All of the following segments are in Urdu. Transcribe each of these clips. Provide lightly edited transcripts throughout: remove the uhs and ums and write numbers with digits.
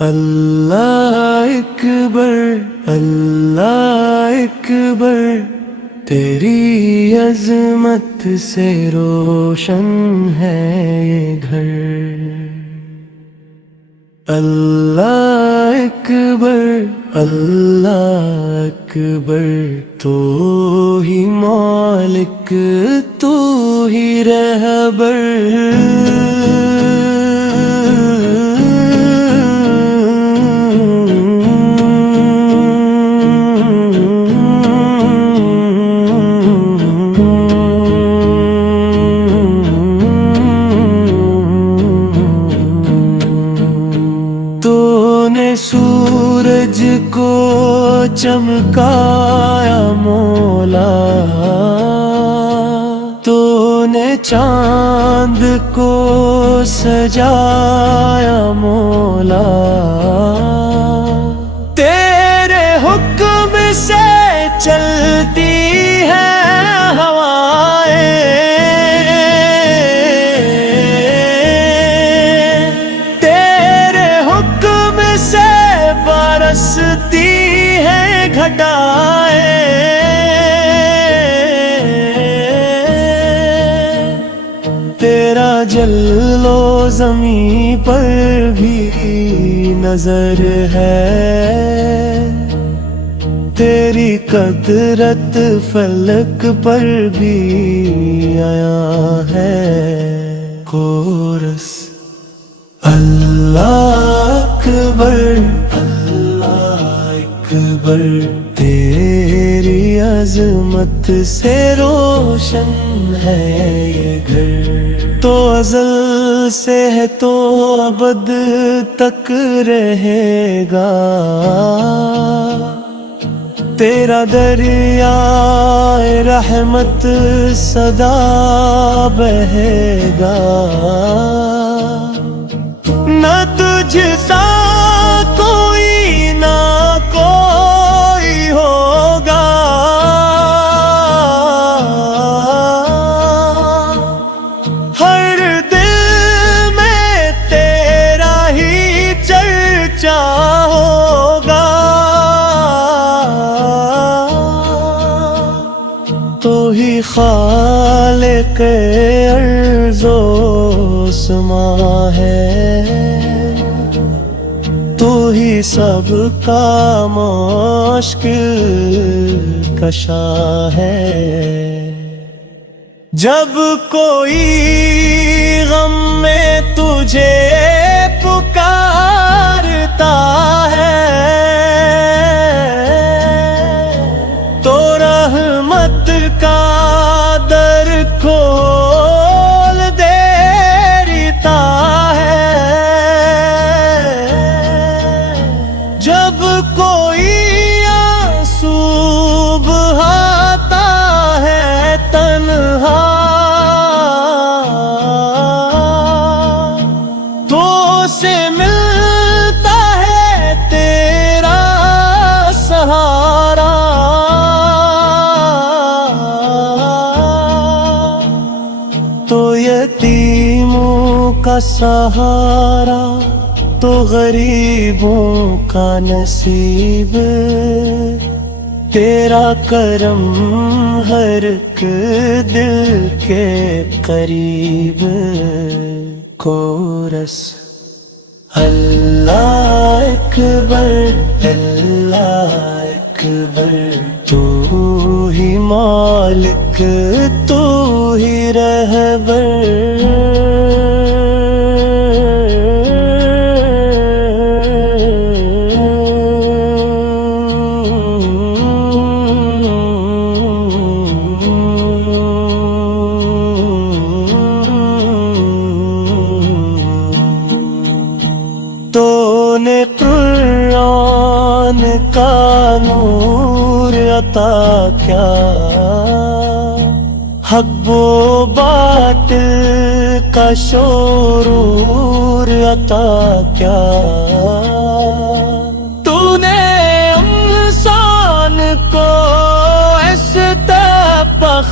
اللہ اکبر اللہ اکبر، تیری عظمت سے روشن ہے یہ گھر۔ اللہ اکبر اللہ اکبر، تو ہی مالک تو ہی رہبر۔ سورج کو چمکایا مولا، تو نے چاند کو سجایا مولا، تیرے حکم سے چلتی ہیں ہوائیں، تیرے حکم سے برستی ہیں گھٹائیں، تیرا جلو زمین پر بھی نظر ہے، تیری قدرت فلک پر بھی آیا ہے۔ کورس اللہ اکبر اللہ اکبر، تیری عظمت سے روشن ہے یہ گھر۔ تو ازل سے ہے تو ابد تک رہے گا، تیرا دریا رحمت سدا بہے گا، نہ تجھ سا کوئی نہ کوئی ہوگا، ہر دل میں تیرا ہی چرچا ہوگا، تو ہی خالق ارض و سما ہے، تو ہی سب کا مشکل کشا ہے۔ جب کوئی غم میں تجھے پکارتا ہے، تو رحمت کا در کھول دیتا ہے، جب کوئی آنسو بہاتا ہے تنہا، تو اسے ملتا ہے تیرا سہارا، تو یتیموں کا سہارا، تو غریبوں کا نصیب، تیرا کرم ہر ایک دل کے قریب۔ کورس اللہ اکبر اللہ اکبر، تو ہی مالک تو ہی رہبر۔ تو نے قرآن کا نور عطا کیا، حق و باطل کا شعور عطا کیا، تو نے امثال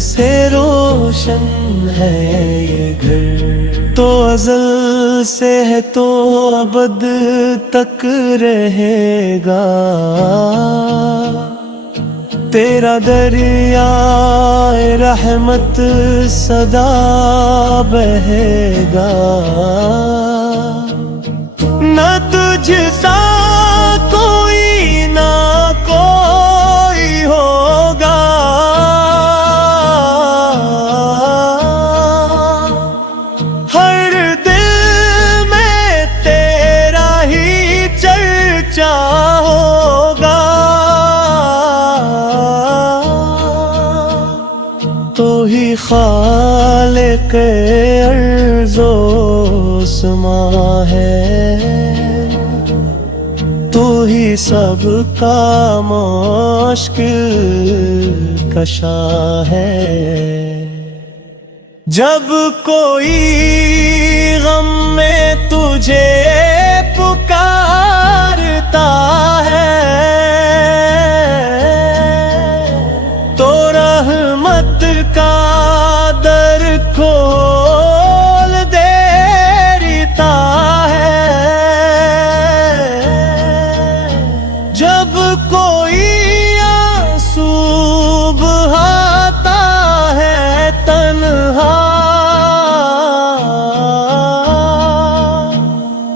سے روشن ہے یہ گھر، تو ازل سے ہے تو ابد تک رہے گا، تیرا دریا رحمت سدا بہے گا، نہ تجھ سا کوئی نہ کوئی ہوگا، ہر دل میں تیرا ہی چرچا ہوگا، تو ہی خالق ارض و سما ہے، تو ہی سب کا مشکل کشا ہے، جب کوئی غم میں تجھے پکارتا ہے، تو رحمت کا در کھول دیتا ہے، جب کوئی آنسو بہاتا ہے تنہا،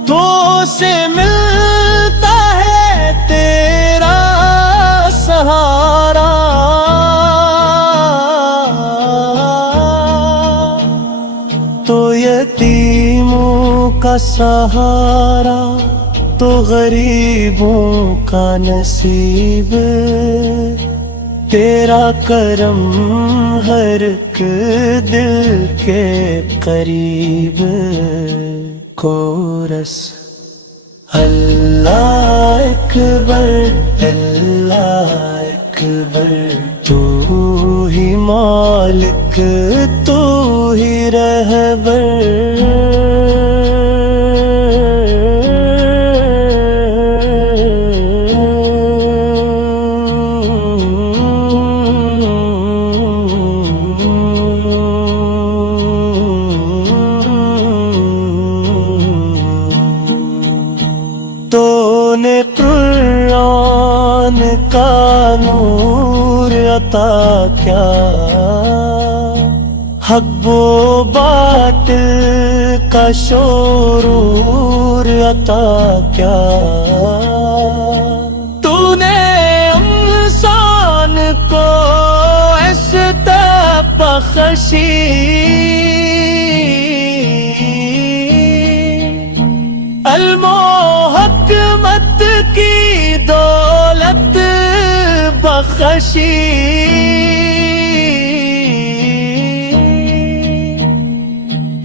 تو اسے ملتا ہے تیرا سہارا، تو یتیموں کا سہارا، تو غریبوں کا نصیب، تیرا کرم ہر ایک دل کے قریب، کورس اللہ اکبر اللہ اکبر، تو ہی مالک تو ہی رہبر، تو نے قرآن کا نور عطا کیا، حق و باطل کا شعور عطا کیا، تو نے انسان کو عزت بخشی، علم و حکمت کی دولت بخشی،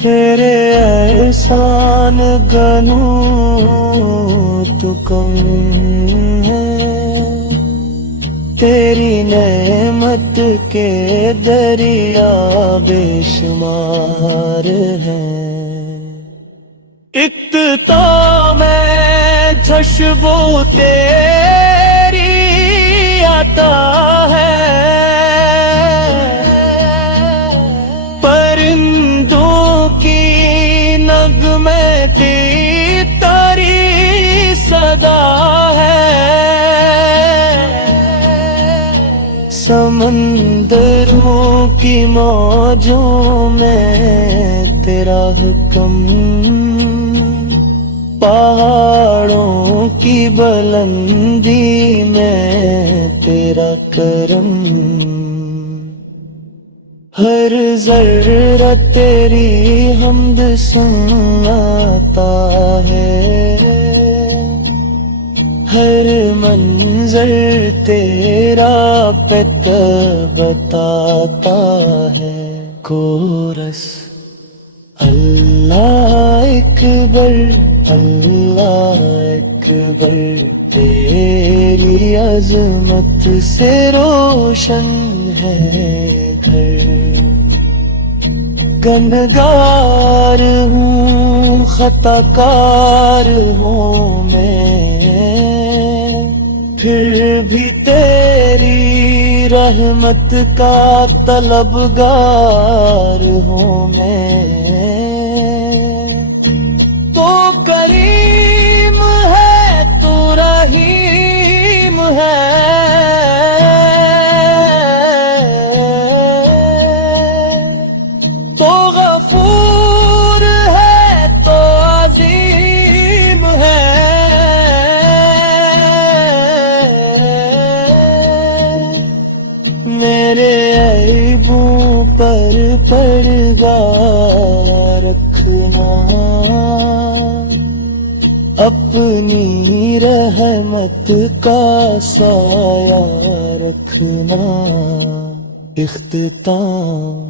تیرے احسان گنوں تو کم ہے، تیری نعمت کے دریا بے شمار ہیں، اقتدا میں خوشبو تیری عطا ہے، پرندوں کی نغمے کی تاری صدا ہے، سمندروں کی موجوں میں تیرا حکم، پہاڑوں کی بلندی میں تیرا کرم، ہر ذرہ تیری حمد سناتا ہے، ہر منظر تیرا پت بتاتا ہے، کورس اللہ اکبر اللہ اکبر، تیری عظمت سے روشن ہے گھر، گنہگار ہوں خطا کار ہوں میں، پھر بھی تیری رحمت کا طلبگار ہوں میں تو کریم ہے تو رحیم ہے تو غفور ہے تو عظیم ہے میرے عیبوں پر پردہ رکھنا اپنی رحمت کا سایہ رکھنا اختتام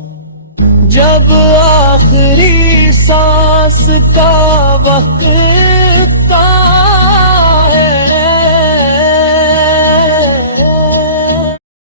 جب آخری سانس کا وقت تھا